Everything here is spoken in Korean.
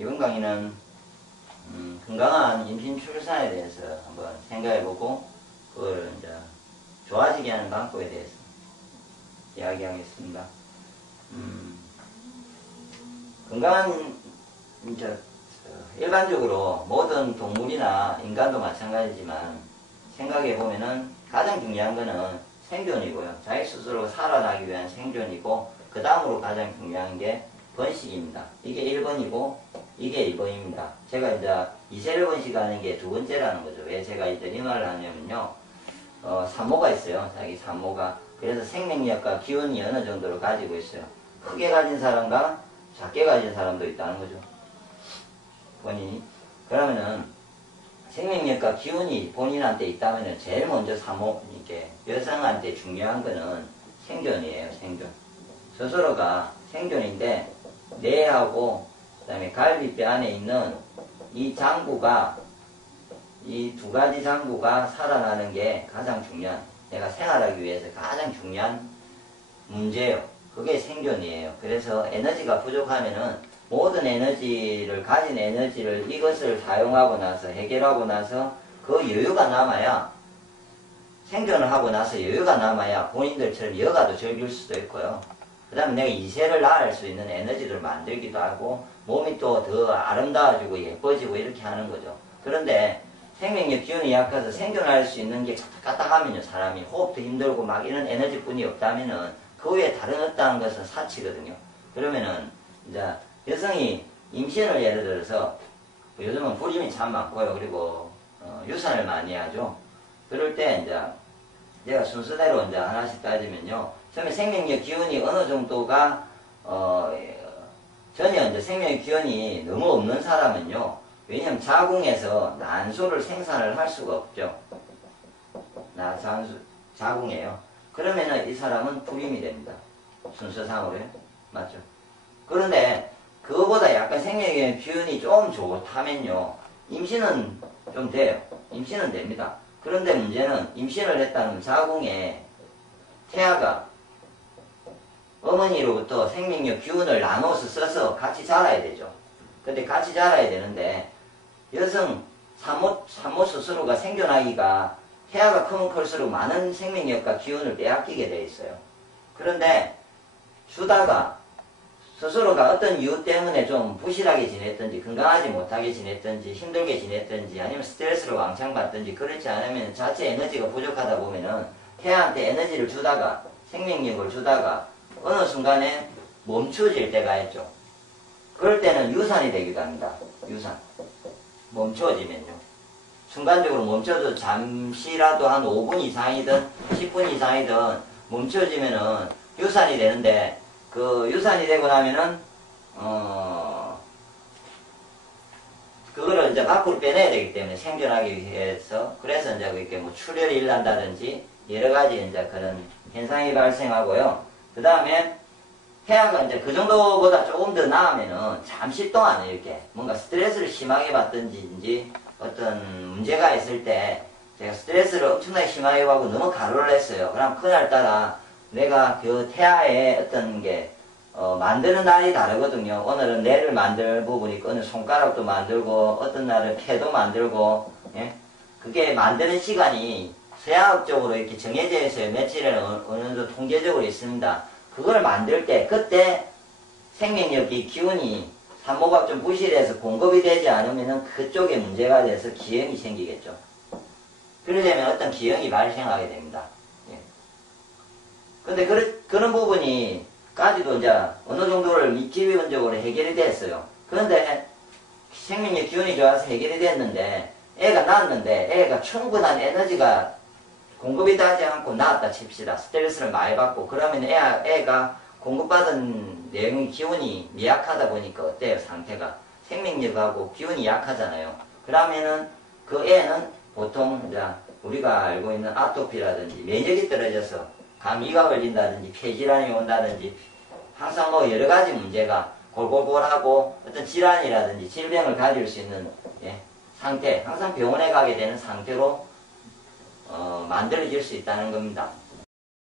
이번 강의는 건강한 임신 출산에 대해서 한번 생각해보고 그걸 이제 좋아지게 하는 방법에 대해서 이야기하겠습니다. 건강한 이제 일반적으로 모든 동물이나 인간도 마찬가지지만 생각해보면은 가장 중요한 거는 생존이고요. 자기 스스로 살아나기 위한 생존이고 그 다음으로 가장 중요한 게 번식입니다. 이게 1번이고 이게 2번입니다. 제가 이제 이세를 번식하는 게 두 번째라는 거죠. 왜 제가 이제 이 말을 하냐면요. 산모가 있어요. 자기 산모가. 그래서 생명력과 기운이 어느 정도로 가지고 있어요. 크게 가진 사람과 작게 가진 사람도 있다는 거죠. 본인이. 그러면은 생명력과 기운이 본인한테 있다면 제일 먼저 산모, 이게 여성한테 중요한 거는 생존이에요. 생존. 스스로가 생존인데 뇌하고 그다음에 갈비뼈 안에 있는 이 장구가 이 두 가지 장구가 살아나는 게 가장 중요한, 내가 생활하기 위해서 가장 중요한 문제예요. 그게 생존이에요. 그래서 에너지가 부족하면은 모든 에너지를 가진 에너지를 이것을 사용하고 나서 해결하고 나서 그 여유가 남아야, 생존을 하고 나서 여유가 남아야 본인들처럼 여가도 즐길 수도 있고요. 그 다음에 내가 이세를 낳을 수 있는 에너지를 만들기도 하고 몸이 또 더 아름다워지고 예뻐지고 이렇게 하는 거죠. 그런데 생명력 기운이 약해서 생존할 수 있는 게 까딱하면요, 사람이 호흡도 힘들고 막 이런 에너지뿐이 없다면은 그 외에 다른 어떠한 것은 사치거든요. 그러면은 이제 여성이 임신을 예를 들어서 요즘은 불임이 참 많고요. 그리고 유산을 많이 하죠. 그럴 때 이제 내가 순서대로 이제 하나씩 따지면요. 처음에 생명력 기운이 어느 정도가 전혀 이제 생명력 기운이 너무 없는 사람은요. 왜냐면 자궁에서 난소를 생산을 할 수가 없죠. 자궁이에요. 그러면은 이 사람은 불임이 됩니다. 순서상으로요. 맞죠? 그런데 그거보다 약간 생명력 기운이 좀 좋다면요. 임신은 좀 돼요. 임신은 됩니다. 그런데 문제는 임신을 했다는 자궁에 태아가 어머니로부터 생명력 기운을 나눠서 써서 같이 자라야 되죠. 근데 같이 자라야 되는데 여성 산모 스스로가 생존하기가 태아가 크면 클수록 많은 생명력과 기운을 빼앗기게 돼 있어요. 그런데 주다가 스스로가 어떤 이유 때문에 좀 부실하게 지냈든지 건강하지 못하게 지냈든지 힘들게 지냈든지 아니면 스트레스를 왕창 받든지 그렇지 않으면 자체 에너지가 부족하다 보면은 태아한테 에너지를 주다가 생명력을 주다가 어느 순간에 멈춰질 때가 있죠. 그럴 때는 유산이 되기도 합니다. 유산. 멈춰지면요. 순간적으로 멈춰도 잠시라도 한 5분 이상이든 10분 이상이든 멈춰지면은 유산이 되는데 그 유산이 되고 나면은 그거를 이제 밖으로 빼내야 되기 때문에 생존하기 위해서 그래서 이제 그렇게 뭐 출혈이 일난다든지 여러 가지 이제 그런 현상이 발생하고요. 그 다음에 태아가 이제 그 정도보다 조금 더 나으면은 잠시 동안 이렇게 뭔가 스트레스를 심하게 받든지 어떤 문제가 있을 때 제가 스트레스를 엄청나게 심하게 받고 너무 가로를 했어요. 그럼 그날따라 내가 그 태아의 어떤 게 만드는 날이 다르거든요. 오늘은 뇌를 만들 부분이 있고 오늘 손가락도 만들고 어떤 날은 폐도 만들고 예? 그게 만드는 시간이 서양학적으로 이렇게 정해져 있어요. 며칠에는 어느 정도 통계적으로 있습니다. 그걸 만들 때 그때 생명력이 기운이 산모가 좀 부실해서 공급이 되지 않으면 그쪽에 문제가 돼서 기형이 생기겠죠. 그러려면 어떤 기형이 발생하게 됩니다. 예. 근데 그런 부분이까지도 이제 어느 정도를 기본적으로 해결이 됐어요. 그런데 생명력 기운이 좋아서 해결이 됐는데 애가 낳았는데 애가 충분한 에너지가 공급이 되지 않고 낳았다 칩시다. 스트레스를 많이 받고 그러면 애가 공급받은 내용의 기운이 미약하다 보니까 어때요? 상태가 생명력하고 기운이 약하잖아요. 그러면은 그 애는 보통 이제 우리가 알고 있는 아토피라든지 면역이 떨어져서 감기가 걸린다든지 폐질환이 온다든지 항상 뭐 여러 가지 문제가 골골골하고 어떤 질환이라든지 질병을 가질 수 있는 상태, 항상 병원에 가게 되는 상태로 만들어질 수 있다는 겁니다.